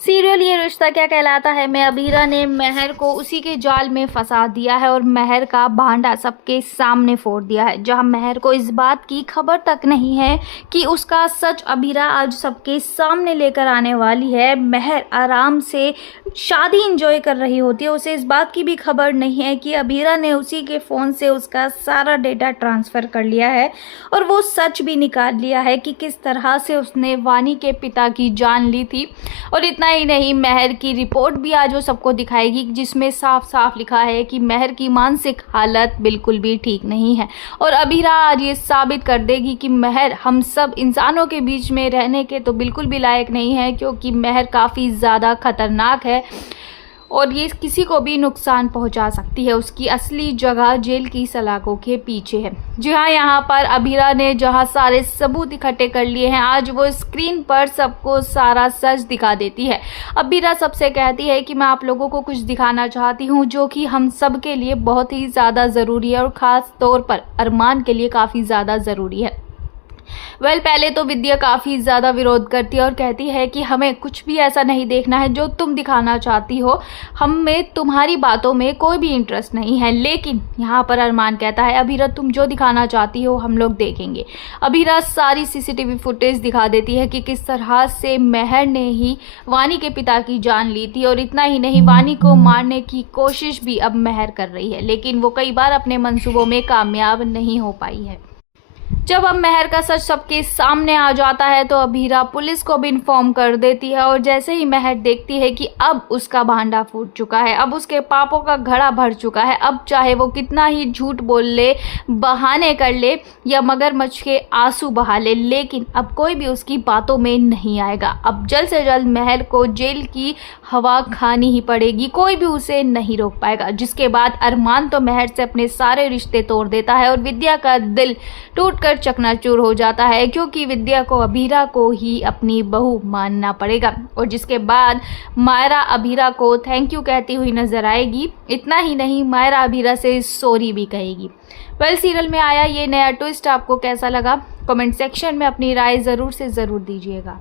Serial ये रिश्ता क्या कहलाता है में अबीरा ने महर को उसी के जाल में फंसा दिया है और महर का भांडा सबके सामने फोड़ दिया है। जहां महर को इस बात की खबर तक नहीं है कि उसका सच अबीरा आज सबके सामने लेकर आने वाली है। महर आराम से शादी एंजॉय कर रही होती है, उसे इस बात की भी खबर नहीं है कि अबीरा ने उसी के फ़ोन से उसका सारा डेटा ट्रांसफ़र कर लिया है और वो सच भी निकाल लिया है कि किस तरह से उसने वानी के पिता की जान ली थी। और इतना ही नहीं, महर की रिपोर्ट भी आज वो सबको दिखाएगी जिसमें साफ साफ लिखा है कि महर की मानसिक हालत बिल्कुल भी ठीक नहीं है और अबीरा आज ये साबित कर देगी कि महर हम सब इंसानों के बीच में रहने के तो बिल्कुल भी लायक नहीं है, क्योंकि महर काफ़ी ज़्यादा खतरनाक है और ये किसी को भी नुकसान पहुंचा सकती है। उसकी असली जगह जेल की सलाखों के पीछे है। जी हाँ, यहाँ पर अबीरा ने जहाँ सारे सबूत इकट्ठे कर लिए हैं, आज वो स्क्रीन पर सबको सारा सच दिखा देती है। अबीरा सबसे कहती है कि मैं आप लोगों को कुछ दिखाना चाहती हूँ जो कि हम सब के लिए बहुत ही ज़्यादा ज़रूरी है और ख़ास तौर पर अरमान के लिए काफ़ी ज़्यादा ज़रूरी है। पहले तो विद्या काफ़ी ज़्यादा विरोध करती है और कहती है कि हमें कुछ भी ऐसा नहीं देखना है जो तुम दिखाना चाहती हो, हमें तुम्हारी बातों में कोई भी इंटरेस्ट नहीं है। लेकिन यहाँ पर अरमान कहता है अबीरा तुम जो दिखाना चाहती हो हम लोग देखेंगे। अबीरा सारी सीसीटीवी फुटेज दिखा देती है कि किस तरह से महर ने ही वानी के पिता की जान ली थी और इतना ही नहीं, वानी को मारने की कोशिश भी अब महर कर रही है, लेकिन वो कई बार अपने मंसूबों में कामयाब नहीं हो पाई है। जब अब महर का सच सबके सामने आ जाता है तो अबीरा पुलिस को भी इन्फॉर्म कर देती है और जैसे ही महर देखती है कि अब उसका भांडा फूट चुका है, अब उसके पापों का घड़ा भर चुका है, अब चाहे वो कितना ही झूठ बोल ले, बहाने कर ले या मगरमच्छ के आंसू बहा ले, लेकिन अब कोई भी उसकी बातों में नहीं आएगा। अब जल्द से जल्द महर को जेल की हवा खानी ही पड़ेगी, कोई भी उसे नहीं रोक पाएगा। जिसके बाद अरमान तो महर से अपने सारे रिश्ते तोड़ देता है और विद्या का दिल टूटकर चकनाचूर हो जाता है, क्योंकि विद्या को अबीरा को ही अपनी बहू मानना पड़ेगा। और जिसके बाद मायरा अबीरा को थैंक यू कहती हुई नजर आएगी। इतना ही नहीं, मायरा अबीरा से सॉरी भी कहेगी। सीरियल में आया ये नया ट्विस्ट आपको कैसा लगा? कमेंट सेक्शन में अपनी राय ज़रूर से ज़रूर दीजिएगा।